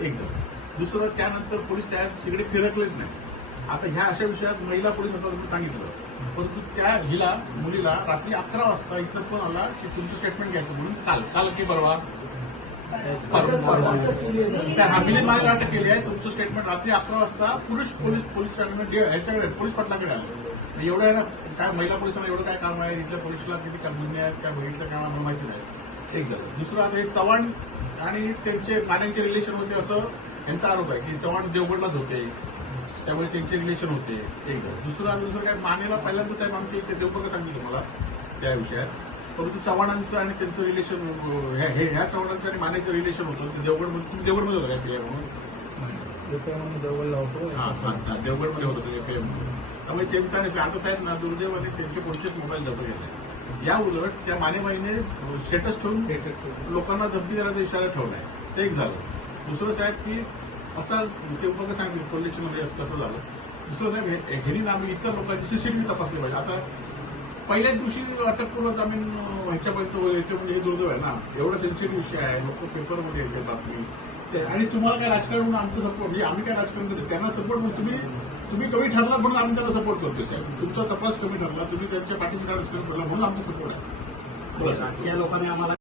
एक झालं दुसरं त्यानंतर पोलीस त्या तिकडे फिरकलेच नाही. आता ह्या अशा विषयात महिला पोलीस असं तुम्ही सांगितलं. परंतु त्या हिला मुलीला रात्री अकरा वाजता इथं फोन आला की तुमचं स्टेटमेंट घ्यायचं म्हणून काल काल की परवा? त्या हमीने मला अटक केली आहे. तुमचं स्टेटमेंट रात्री अकरा वाजता पुरुष पोलीस पोलीस स्टेटमेंट ह्याच्याकडे पोलीस पाटलाकडे आलं. एवढं आहे ना काय महिला पोलिसांना एवढं काय काम आहे? इथल्या पोलिसला किती काम गुन्हे आहेत? काय बघितलं काय आम्हाला माहिती नाही. दुसरं आता हे चव्हाण आणि त्यांचे मान्यांचे रिलेशन होते असं यांचा आरोप आहे की चव्हाण देवगडलाच होते. त्यामुळे त्यांचे रिलेशन होते. एक दुसरं दुसरं काय मानेला पहिल्यांदा साहेब आमच्या इथे देवबर्ग सांगितलं मला त्या विषयात. परंतु चव्हाणांचं आणि त्यांचं रिलेशन ह्या चव्हाणांचं आणि मानेचं रिलेशन होतं. ते देवगडमध्ये तुम्ही देवगडमध्ये होतं काय पीएम म्हणून जवळ लावतो हा हा, हा, देवगडमध्ये होतं ते एफएम त्यामुळे त्यांचा आणि आता साहेब ना दुर्दैवाने त्यांचे कोणतेच मोबाईल जप्त केले. या उलट त्या मानेबाईने स्टेटस ठेवून लोकांना जप्ती करायचा इशारा ठेवलाय. ते एक झालं. दुसरं साहेब की असा ते उपयोग सांगितलं पोलिसमध्ये कसं झालं. दुसरं साहेब हे- ह्यांनी ना आम्ही इतर लोकांची सीसीटीव्ही तपासली पाहिजे. आता पहिल्याच दिवशी अटकपूर्व जामीन अं, ह्याच्यापर्यंत येते म्हणजे हे दुर्दैव आहे ना. एवढा सेन्सिटिव्ह विषय आहे. लोक पेपरमध्ये येते बातमी. ते- आणि तुम्हाला काय राजकारण म्हणून आमचं सपोर्ट म्हणजे आम्ही काय राजकारण करतो त्यांना सपोर्ट म्हणून तुम्ही तुम्ही कमी ठरलात म्हणून आम्ही त्यांना सपोर्ट करतो साहेब. तुमचा तपास कमी ठरला तुम्ही त्यांच्या पाठीशी राजकारण म्हणून आमचा सपोर्ट आहे. राजकीय लोकांनी आम्हाला